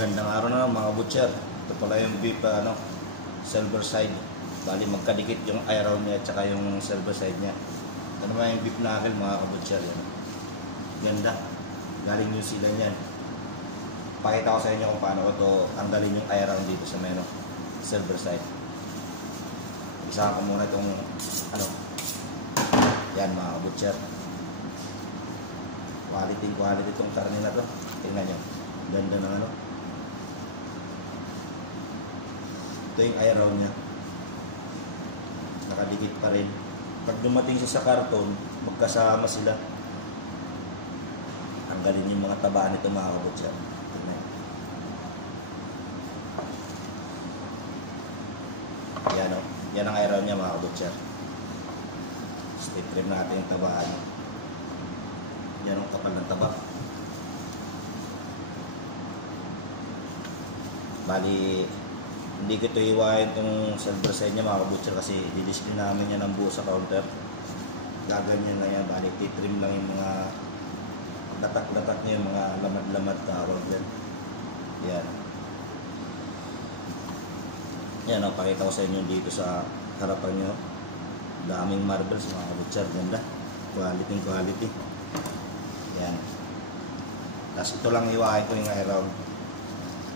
Gandang araw na mga butcher. Ito pala yung beef silver side. Bali magkadikit yung eye round niya at saka yung silver side niya. Ito naman yung beef knuckle mga kabutcher. Yan. Ganda. Galing New Zealand yan. Pakita ko sa inyo kung paano ko ito tanggalin yung eye round dito sa meno silver side. Isa ko muna itong yan mga kabutcher. Quality itong karne na to. Tingnan nyo. Ganda ng ito yung eye round nya. Nakadikit pa rin. Pag dumating siya sa karton, magkasama sila. Tanggalin yung mga tabaan nito mga kabutcher. Yan o. Yan ang eye round nya mga kabutcher. Step trim natin yung tabaan. Yan ang kapal ng taba. Bali, hindi ko ito iwain itong silver side niya mga kabutcher kasi didisplay namin yan ang buo sa counter. Gaganyan na yan. Bali, titrim lang yung mga datak-datak niya, yung mga lamad-lamad tawag yan. Yan. Yan o, pakita ko sa inyo dito sa harapan nyo. Daming marbles mga kabutcher. Ganda. Quality. Yan. Tapos ito lang iwain ko yung eye round.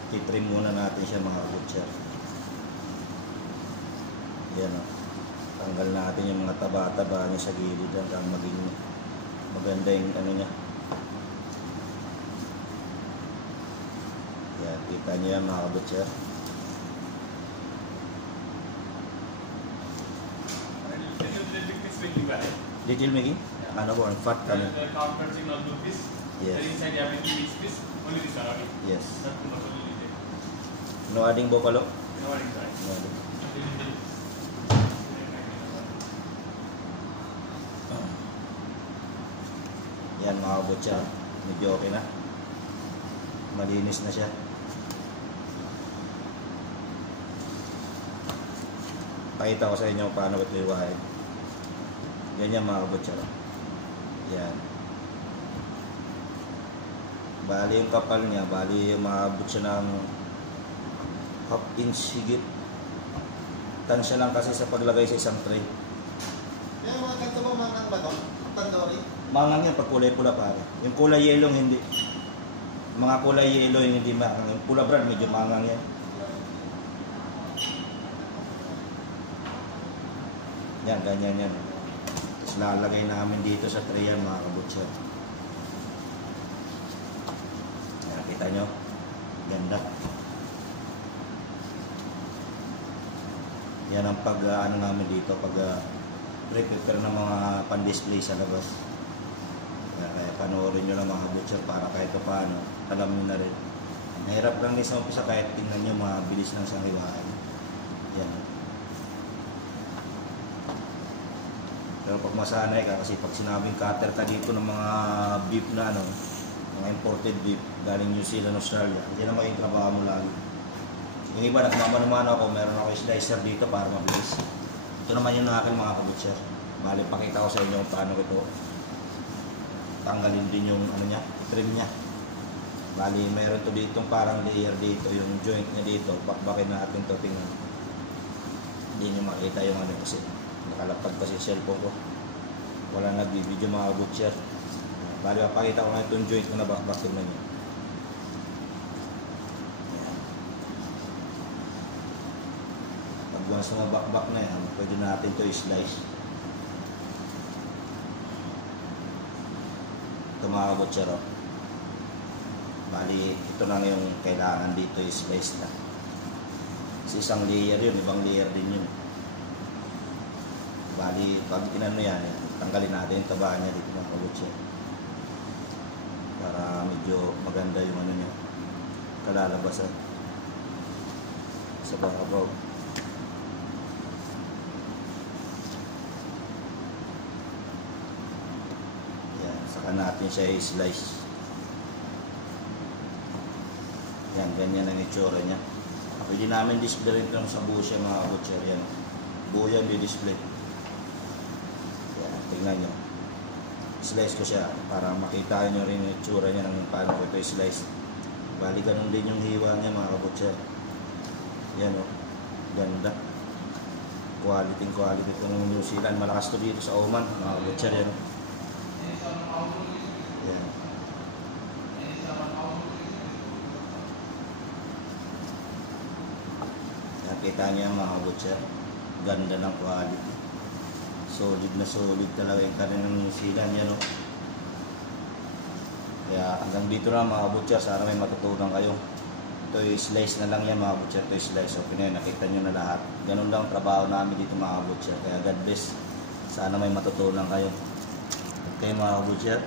Titrim muna natin siya mga butcher. Yan o. Tanggal natin yung mga taba-taba niya sa gilid hanggang maging maganda yung niya. Yan. Kita niyo yan mga butcher. Little making? Ano po? Ang fat kami. Yes. Yes. No adding buffalo? No adding, right? No adding. Yan mga butcher. Medyo okay na. Malinis na siya. Pakita ko sa inyo paano ito iwain. Ganyan mga butcher. Yan. Bali yung kapal niya, bali maabot siya ng half inch higit. Tansya lang kasi sa paglagay sa isang tray. Yung mga ganito mo, mangang ba ito? Tandoori? Mangang yan pag kulay pula pare. Yung kulay yellow hindi. Mga kulay yellow yung hindi mangang. Yung pula brand medyo mangang yan. Yan, ganyan yan. Tapos lalagay namin dito sa tray yan mga kabutcher. Kita nyo, ganda. Yan ang pag namin dito, pag prepare ng mga pan-display sa labas. Kaya panoorin nyo lang mga butcher para kahit paano, alam nyo na rin. Nahirap lang din sa umpisa kahit tingnan nyo mabilis ng sangiwaan. Yan. Pero pag masanay ka, kasi pag sinabing cutter ka dito ng mga beef na mga imported beef galing New Zealand, Australia, hindi na maging trabaho mo lagi. Yung iba nagmamano-mano ako, meron ako slicer dito para mabilis. Ito naman yung aking mga kabutcher. Bali, pakita ko sa inyo paano ito tanggalin din yung niya, trim niya. Bali, meron to dito parang layer dito, yung joint niya dito. Bakbakin natin to, tingnan. Hindi nyo makita yung kasi nakalapag kasi cellphone ko. Wala nagbibideo mga kabutcher. Bali, mapakita ko nga itong joint na bakbak. Tingnan nyo. Pag once na bakbak na yan, pwede natin ito i-slice. Ito mga kabutcher. Bali, ito lang yung kailangan dito i-slice na. Kasi isang layer yun, ibang layer din yun. Bali, pag inano yan, tanggalin natin yung taba niya dito mga kabutcher. Para medyo maganda yung niya kalalabasan sa babaw. Yan, saka natin siya i-slice. Yan, ganyan ang itsura niya. Pwede namin display rin kung sa buo siya mga butcher. Yan, buo yan di-display. Yan, tingnan nyo. Slice ko siya para makita nyo rin yung itsura niya ng paano ko ito i-slice. Bali ganun din yung hiwa niya mga kabutcher. Yan o. Ganda. Quality itong New Zealand. Malakas to dito sa Oman mga kabutcher. Yan o. Yan. Nakita niya mga kabutcher. Ganda ng quality. Solid na solid talaga yung kanin ng New Zealand. Yan o. Kaya hanggang dito na mga kabutcher. Sana may matutunan kayo. Ito yung slice na lang yan mga kabutcher. Ito yung slice. So Pinoy, nakita nyo na lahat. Ganun lang trabaho namin dito mga kabutcher. Kaya God bless. Sana may matutunan kayo. Okay mga kabutcher.